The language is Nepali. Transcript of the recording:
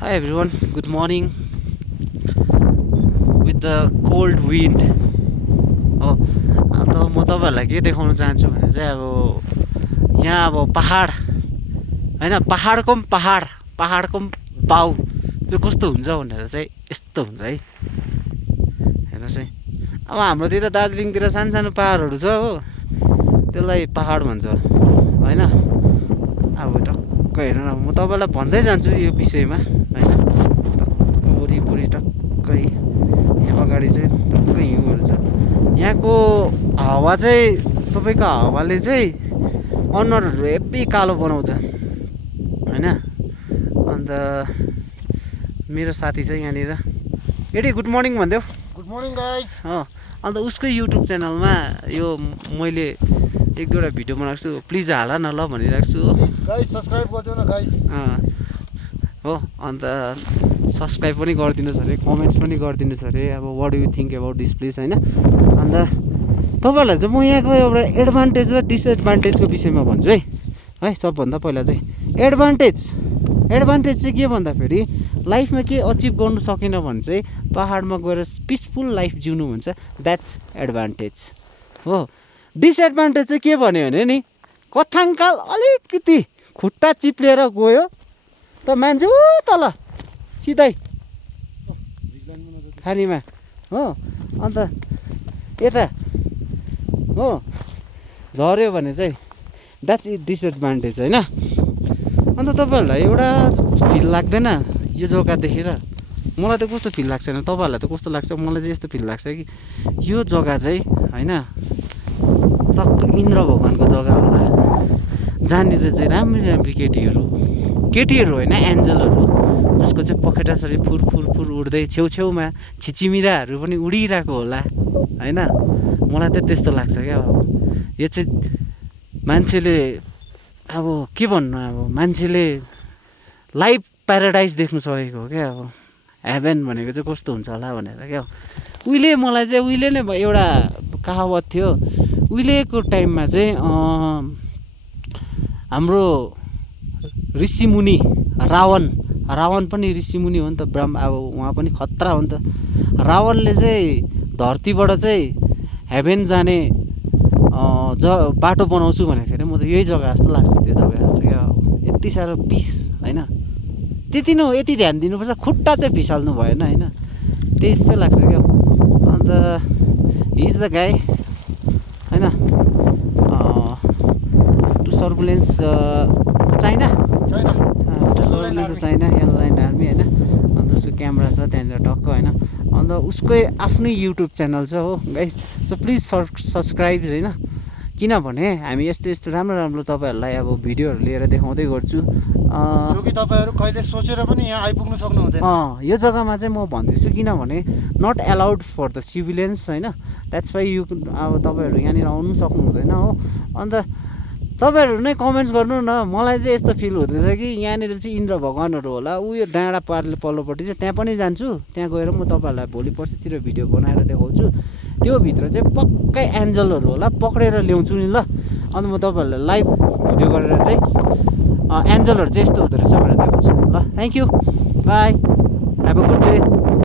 Hi everyone, good morning with the cold wind. हो अन्त म तपाईँहरूलाई के देखाउन चाहन्छु भने चाहिँ अब यहाँ अब पहाड होइन पहाडको पनि पहाडको पनि बाउ चाहिँ कस्तो हुन्छ भनेर चाहिँ यस्तो हुन्छ है। हेर्नुहोस् है, अब हाम्रोतिर दार्जिलिङतिर सानो सानो पहाडहरू छ हो, त्यसलाई पहाड भन्छ होइन। अब टक्क हेर्नु न, म तपाईँलाई भन्दै जान्छु यो विषयमा होइन। टक्क वरिपरि टक्कै यहाँ अगाडि चाहिँ टक्कै हिउँहरू छ। यहाँको हावा चाहिँ तपाईँको हावाले चाहिँ अनुहारहरू हेब्बी कालो बनाउँछ होइन। अन्त मेरो साथी चाहिँ यहाँनिर एडी गुड मर्निङ भनिदेऊ। Good morning guys. अन्त उसकै युट्युब च्यानलमा यो मैले एक दुईवटा भिडियो बनाएको छु, प्लिज हाल न ल भनिरहेको छु हो गाइस, सब्सक्राइब गरिदिनु न गाइस। हो अन्त सब्सक्राइब पनि गरिदिनुहोस् अरे, कमेन्ट्स पनि गरिदिनुहोस् अरे। अब what do you think about this place होइन। अन्त तपाईँहरूलाई चाहिँ म यहाँको एउटा एडभान्टेज र डिसएडभान्टेजको विषयमा भन्छु है। सबभन्दा पहिला चाहिँ एडभान्टेज चाहिँ के भन्दाखेरि लाइफमा के अचिभ गर्नु सकेन भने चाहिँ पहाडमा गएर पिसफुल लाइफ जिउनु हुन्छ, द्याट्स एडभान्टेज हो। डिसएडभान्टेज चाहिँ के भन्यो भने नि कथाङ्काल अलिकति खुट्टा चिप्लिएर गयो त मान्छे ऊ तल सिधै खालीमा हो, अन्त यता हो झऱ्यो भने चाहिँ द्याट्स डिसएडभान्टेज होइन। अन्त तपाईँहरूलाई एउटा फिल लाग्दैन यो जग्गा देखेर? मलाई त कस्तो फिल लाग्छ होइन, तपाईँहरूलाई त कस्तो लाग्छ? मलाई चाहिँ यस्तो फिल लाग्छ कि यो जग्गा चाहिँ होइन टक्क इन्द्र भगवान्को जग्गा होला, जहाँनिर चाहिँ राम्री राम्री केटीहरू होइन, एन्जलहरू, जसको चाहिँ पखेटासरी फुर फुर फुर उड्दै छेउछेउमा छिचिमिराहरू पनि उडिरहेको होला होइन। मलाई त त्यस्तो लाग्छ क्या। अब यो चाहिँ मान्छेले अब के भन्नु, अब मान्छेले लाइफ प्याराडाइज देख्नु सकेको हो क्या। अब हेभेन भनेको चाहिँ कस्तो हुन्छ होला भनेर क्या। उहिले मलाई चाहिँ उहिले नै एउटा कहावत थियो, उहिलेको टाइममा चाहिँ हाम्रो ऋषिमुनि रावण पनि ऋषिमुनि हो नि त, अब उहाँ पनि खतरा हो नि त। रावणले चाहिँ धरतीबाट चाहिँ हेभेन जाने बाटो बनाउँछु भनेको थियो अरे। म त यही जग्गा जस्तो लाग्छ, त्यो जग्गा चाहिँ क्या। यति साह्रो पिस होइन, त्यति नै हो, यति ध्यान दिनुपर्छ, खुट्टा चाहिँ फिसाल्नु भएन होइन, त्यस्तै लाग्छ क्या। अन्त हिज द गाई होइन, टु सर्कुलेन्स चाइना एयरलाइन आर्मी होइन। अन्त उसको क्यामेरा छ त्यहाँनिर टक्क होइन। अन्त उसकै आफ्नै युट्युब च्यानल छ हो गाइस, सो प्लिज सब्सक्राइब होइन। किनभने हामी यस्तो राम्रो राम्रो तपाईँहरूलाई अब भिडियोहरू लिएर देखाउँदै गर्छु, जो कि तपाईँहरू कहिले सोचेर पनि यहाँ आइपुग्नु सक्नु हुँदैन। यो जग्गामा चाहिँ म भन्दैछु किनभने not allowed for the civilians होइन, द्याट्स वाइ यु अब तपाईँहरू यहाँनिर आउनु सक्नु हुँदैन हो। अन्त तपाईँहरू नै कमेन्ट्स गर्नु न, मलाई चाहिँ यस्तो फिल हुँदैछ कि यहाँनिर चाहिँ इन्द्र भगवान्हरू होला। उयो डाँडा पल्लोपट्टि चाहिँ त्यहाँ पनि जान्छु, त्यहाँ गएर म तपाईँहरूलाई भोलि पर्सितिर भिडियो बनाएर देखाउँछु। त्यो भित्र चाहिँ पक्कै एन्जलहरू होला, पक्रेर ल्याउँछु नि ल। अन्त म तपाईँहरूलाई लाइभ भिडियो गरेर चाहिँ एन्जलहरू चाहिँ यस्तो हुँदो रहेछ भनेर देखाउँछु नि ल। Thank you, by, have a good day.